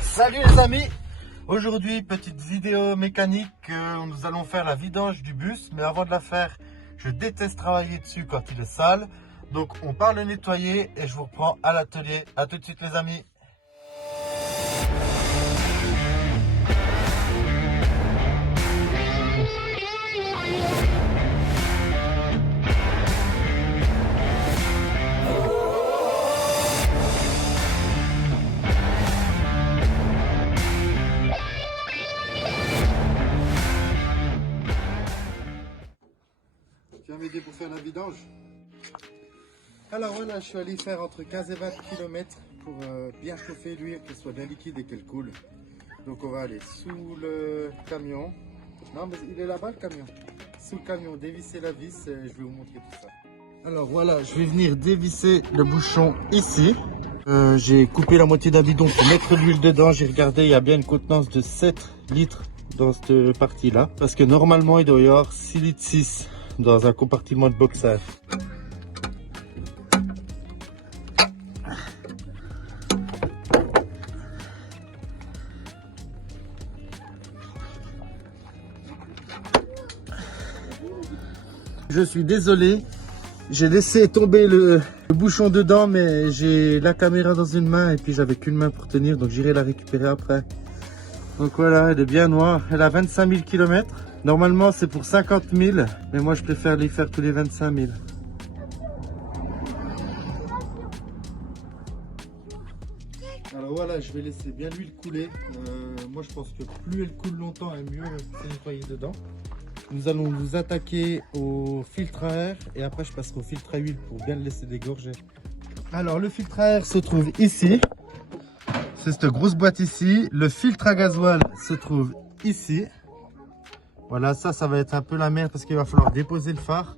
Salut les amis. Aujourd'hui, petite vidéo mécanique. Nous allons faire la vidange du bus. Mais avant de la faire, je déteste travailler dessus quand il est sale. Donc on part le nettoyer et je vous reprends à l'atelier. A tout de suite les amis. Tu vas m'aider pour faire la vidange? Alors voilà, je suis allé faire entre 15 et 20 km pour bien chauffer l'huile, qu'elle soit bien liquide et qu'elle coule. Donc on va aller sous le camion. Non mais il est là-bas le camion. Sous le camion, dévisser la vis et je vais vous montrer tout ça. Alors voilà, je vais venir dévisser le bouchon ici. J'ai coupé la moitié d'un bidon pour mettre l'huile dedans. J'ai regardé, il y a bien une contenance de 7 litres dans cette partie-là. Parce que normalement, il doit y avoir 6 litres 6 dans un compartiment de boxer. Je suis désolé, j'ai laissé tomber le bouchon dedans, mais j'ai la caméra dans une main et puis j'avais qu'une main pour tenir, donc j'irai la récupérer après. Donc voilà, elle est bien noire, elle a 25 000 km. Normalement c'est pour 50 000, mais moi je préfère les faire tous les 25 000. Alors voilà, je vais laisser bien l'huile couler. Moi je pense que plus elle coule longtemps et mieux c'est nettoyer dedans. Nous allons nous attaquer au filtre à air et après je passerai au filtre à huile pour bien le laisser dégorger. Alors le filtre à air se trouve ici. C'est cette grosse boîte ici. Le filtre à gasoil se trouve ici. Voilà, ça va être un peu la merde parce qu'il va falloir déposer le phare.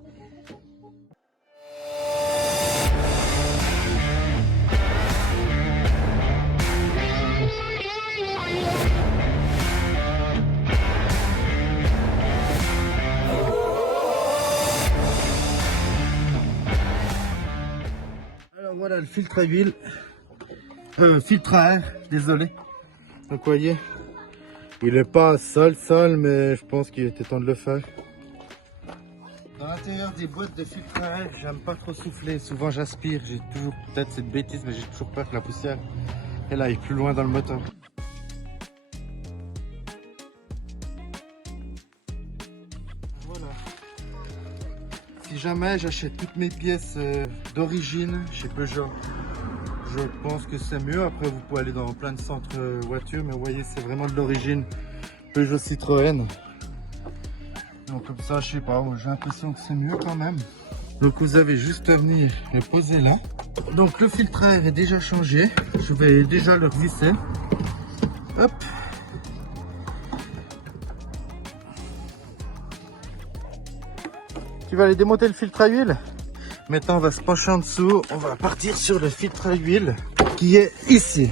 Voilà le filtre à huile, filtre à air, désolé. Donc vous voyez, il est pas sale, mais je pense qu'il était temps de le faire. Dans l'intérieur des boîtes de filtre à air, j'aime pas trop souffler. Souvent j'aspire, j'ai toujours, peut-être cette bêtise, mais j'ai toujours peur que la poussière, elle aille plus loin dans le moteur. Voilà. Si jamais j'achète toutes mes pièces d'origine chez Peugeot, je pense que c'est mieux. Après vous pouvez aller dans plein de centres voitures, mais vous voyez c'est vraiment de l'origine Peugeot Citroën. Donc comme ça je sais pas, j'ai l'impression que c'est mieux quand même. Donc vous avez juste à venir le poser là. Donc le filtre à air est déjà changé, je vais déjà le revisser. Hop. Tu vas aller démonter le filtre à huile. Maintenant on va se pencher en dessous, on va partir sur le filtre à huile qui est ici.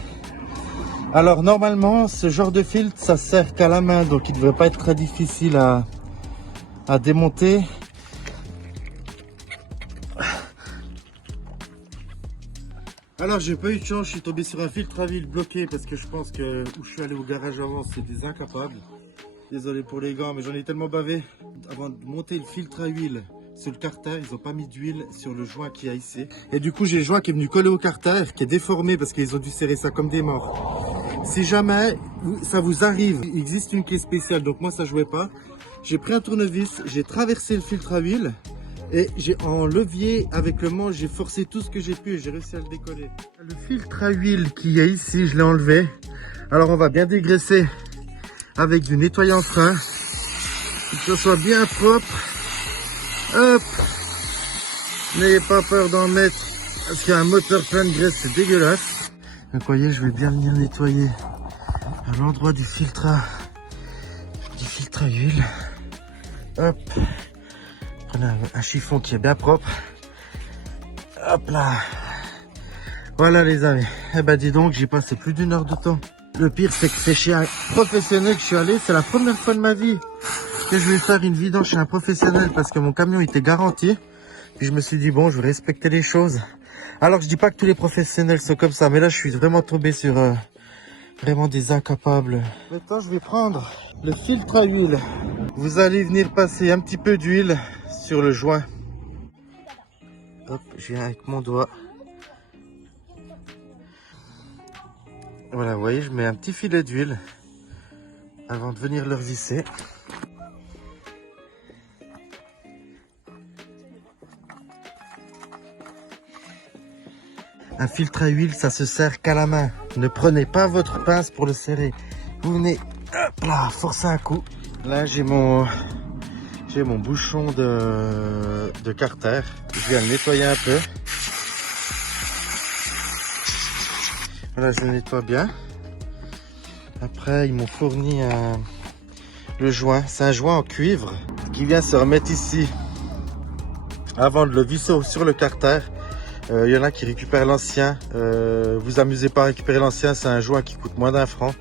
Alors normalement ce genre de filtre ça sert qu'à la main, donc il ne devrait pas être très difficile à démonter. Alors j'ai pas eu de chance, je suis tombé sur un filtre à huile bloqué parce que je pense que où je suis allé au garage avant c'est des incapables. Désolé pour les gars mais j'en ai tellement bavé. Avant de monter le filtre à huile sur le carter, ils n'ont pas mis d'huile sur le joint qu'il y a ici. Et du coup j'ai le joint qui est venu coller au carter, qui est déformé parce qu'ils ont dû serrer ça comme des morts. Si jamais ça vous arrive, il existe une clé spéciale, donc moi ça jouait pas. J'ai pris un tournevis, j'ai traversé le filtre à huile et j'ai en levier avec le manche, j'ai forcé tout ce que j'ai pu et j'ai réussi à le décoller. Le filtre à huile qui est ici, je l'ai enlevé. Alors on va bien dégraisser avec du nettoyant frein, que ce soit bien propre. Hop, n'ayez pas peur d'en mettre parce qu'un moteur plein de graisse c'est dégueulasse. Donc vous voyez, je vais bien venir nettoyer à l'endroit du filtre à huile. Hop, prenez un chiffon qui est bien propre. Hop là, voilà les amis. Eh ben dis donc, j'ai passé plus d'une heure de temps. Le pire c'est que c'est chez un professionnel que je suis allé, c'est la première fois de ma vie que je vais faire une vidange chez un professionnel parce que mon camion était garanti. Puis je me suis dit bon, je vais respecter les choses. Alors je dis pas que tous les professionnels sont comme ça, mais là je suis vraiment tombé sur Vraiment des incapables. Maintenant, je vais prendre le filtre à huile. Vous allez venir passer un petit peu d'huile sur le joint. Hop, je viens avec mon doigt. Voilà, vous voyez, je mets un petit filet d'huile avant de venir le revisser. Un filtre à huile, ça se serre qu'à la main. Ne prenez pas votre pince pour le serrer. Vous venez, hop là, forcer un coup. Là, j'ai mon bouchon de carter. Je viens le nettoyer un peu. Voilà, je le nettoie bien. Après, ils m'ont fourni le joint. C'est un joint en cuivre qui vient se remettre ici avant de le visser sur le carter. Il y en a qui récupèrent l'ancien. Vous amusez pas à récupérer l'ancien, c'est un joint qui coûte moins d'1 franc.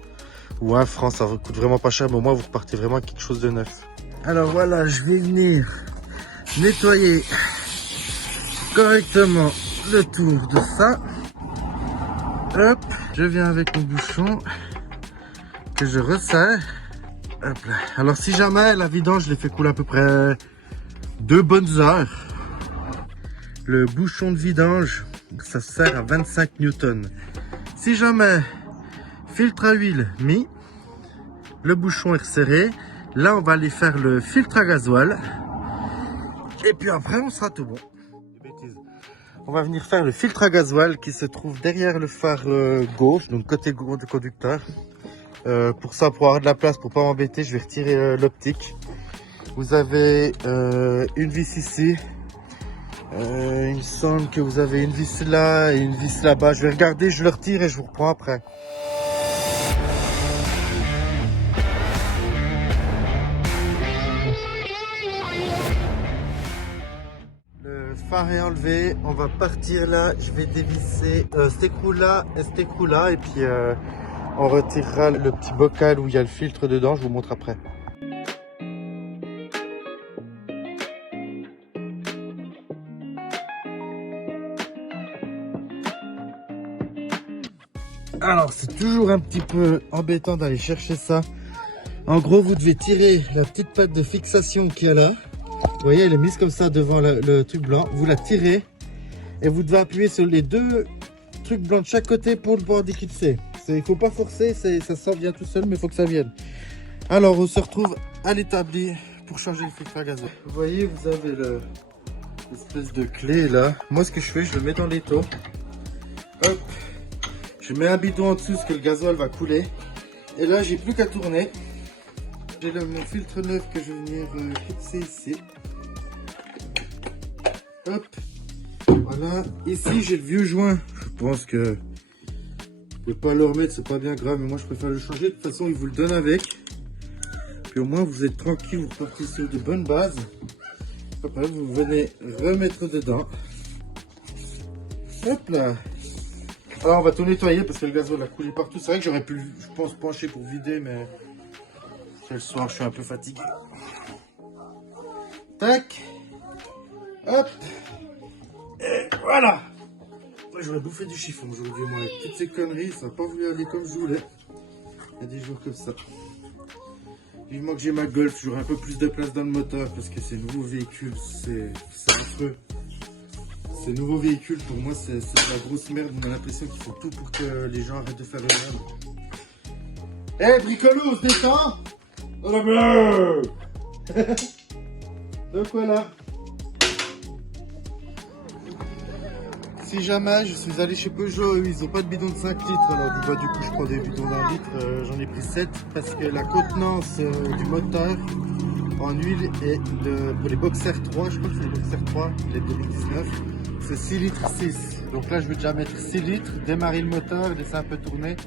Ou 1 franc, ça vous coûte vraiment pas cher, mais au moins vous repartez vraiment avec quelque chose de neuf. Alors voilà, je vais venir nettoyer correctement le tour de ça. Hop, je viens avec mon bouchon que je resserre. Hop là. Alors si jamais la vidange, je l'ai fait couler à peu près 2 bonnes heures. Le bouchon de vidange, ça sert à 25 newtons. Si jamais filtre à huile mis, le bouchon est resserré, là on va aller faire le filtre à gasoil. Et puis après on sera tout bon. On va venir faire le filtre à gasoil qui se trouve derrière le phare gauche, donc côté gauche du conducteur. Pour ça, pour avoir de la place, pour pas m'embêter, je vais retirer l'optique. Vous avez une vis ici. Il me semble que vous avez une vis là et une vis là-bas. Je vais regarder, je le retire et je vous reprends après. Le phare est enlevé, on va partir là. Je vais dévisser cet écrou-là et cet écrou-là et puis on retirera le petit bocal où il y a le filtre dedans. Je vous montre après. Alors c'est toujours un petit peu embêtant d'aller chercher ça. En gros, vous devez tirer la petite patte de fixation qu'il y a là. Vous voyez, elle est mise comme ça devant le truc blanc. Vous la tirez et vous devez appuyer sur les 2 trucs blancs de chaque côté pour le pouvoir déclipser. Il ne faut pas forcer, ça sort bien tout seul, mais il faut que ça vienne. Alors on se retrouve à l'établi pour changer le filtre à gasoil. Vous voyez, vous avez l'espèce de clé là. Moi, ce que je fais, je le mets dans l'étau. Hop. Je mets un bidon en dessous parce que le gasoil va couler. Et là, j'ai plus qu'à tourner. J'ai mon filtre neuf que je vais venir fixer ici. Hop. Voilà. Ici, j'ai le vieux joint. Je pense que vous pouvez pas le remettre, c'est pas bien grave. Mais moi, je préfère le changer. De toute façon, il vous le donne avec. Puis au moins, vous êtes tranquille. Vous repartez sur de bonnes bases. Après, vous venez remettre dedans. Hop là. Alors on va tout nettoyer parce que le gasoil a coulé partout. C'est vrai que j'aurais pu, je pense, pencher pour vider, mais c'est le soir, je suis un peu fatigué. Tac. Hop. Et voilà. J'aurais bouffé du chiffon aujourd'hui, moi. Avec toutes ces conneries, ça n'a pas voulu aller comme je voulais. Il y a des jours comme ça. Vivement que j'ai ma Golf, j'aurai un peu plus de place dans le moteur parce que ces nouveaux véhicules, c'est affreux. Ces nouveaux véhicules, pour moi, c'est de la grosse merde. On a l'impression qu'ils font tout pour que les gens arrêtent de faire le merde. Eh, hey, bricolo, descends. Oh la merde. Donc voilà. Si jamais je suis allé chez Peugeot, eux, ils n'ont pas de bidon de 5 litres. Alors bah, du coup, je prends des bidons d'1 litre. J'en ai pris 7 parce que la contenance du moteur en huile est pour les Boxer 3, je crois que c'est les Boxer 3, les 2019. C'est 6 litres 6. Donc là, je vais déjà mettre 6 litres, démarrer le moteur, laisser un peu tourner.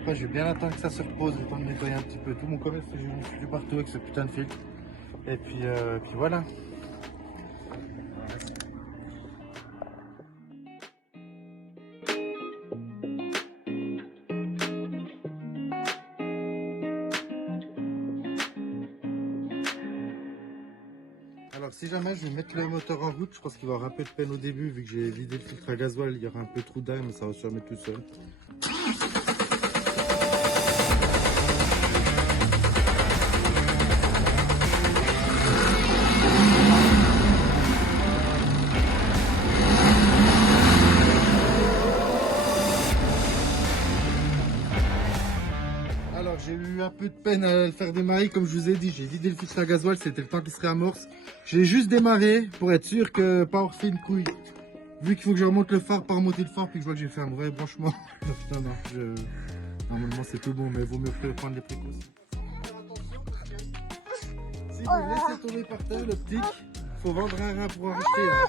Après, je vais bien attendre que ça se repose, le temps de nettoyer un petit peu tout mon commerce que j'ai mis partout avec ce putain de filtre. Et puis voilà. Alors si jamais je vais mettre le moteur en route, je pense qu'il va y avoir un peu de peine au début vu que j'ai vidé le filtre à gasoil, il y aura un peu trop d'air mais ça va se remettre tout seul. Alors j'ai eu un peu de peine à le faire démarrer, comme je vous ai dit, j'ai vidé le filtre à gasoil, c'était le temps qu'il se réamorce. J'ai juste démarré pour être sûr que pas refait une couille. Vu qu'il faut que je remonte le phare, pas remonter le phare, puis que je vois que j'ai fait un vrai branchement. Non, normalement c'est tout bon, mais il vaut mieux prendre des précautions. Si vous laissez tomber par terre l'optique, faut vendre un rein pour en racheter. Hein.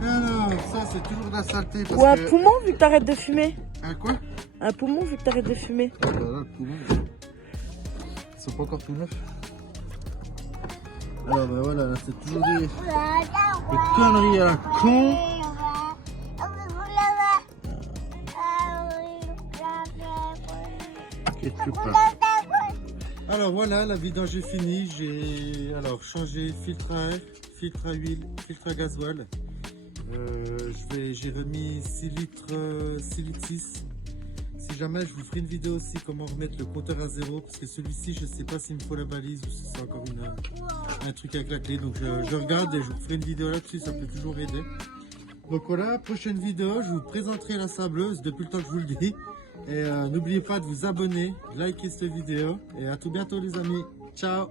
Alors, ça c'est toujours de la saleté. Parce Ou un que... poumon vu que t'arrêtes de fumer. Un quoi? Un poumon vu que t'arrêtes de fumer. Ah bah là, le poumon, ils sont pas encore tout neufs. Alors bah voilà, là c'est toujours des conneries à la con. Alors voilà, la vidange est finie. J'ai alors changé filtre à air, filtre à huile, filtre à gasoil. J'ai remis 6 litres 6. Si jamais je vous ferai une vidéo aussi comment remettre le compteur à zéro, parce que celui-ci je sais pas s'il me faut la balise ou si c'est encore un truc avec la clé. Donc je regarde et je vous ferai une vidéo là-dessus, ça peut toujours aider. Donc voilà, prochaine vidéo, je vous présenterai la sableuse depuis le temps que je vous le dis. Et n'oubliez pas de vous abonner, de liker cette vidéo et à tout bientôt les amis. Ciao.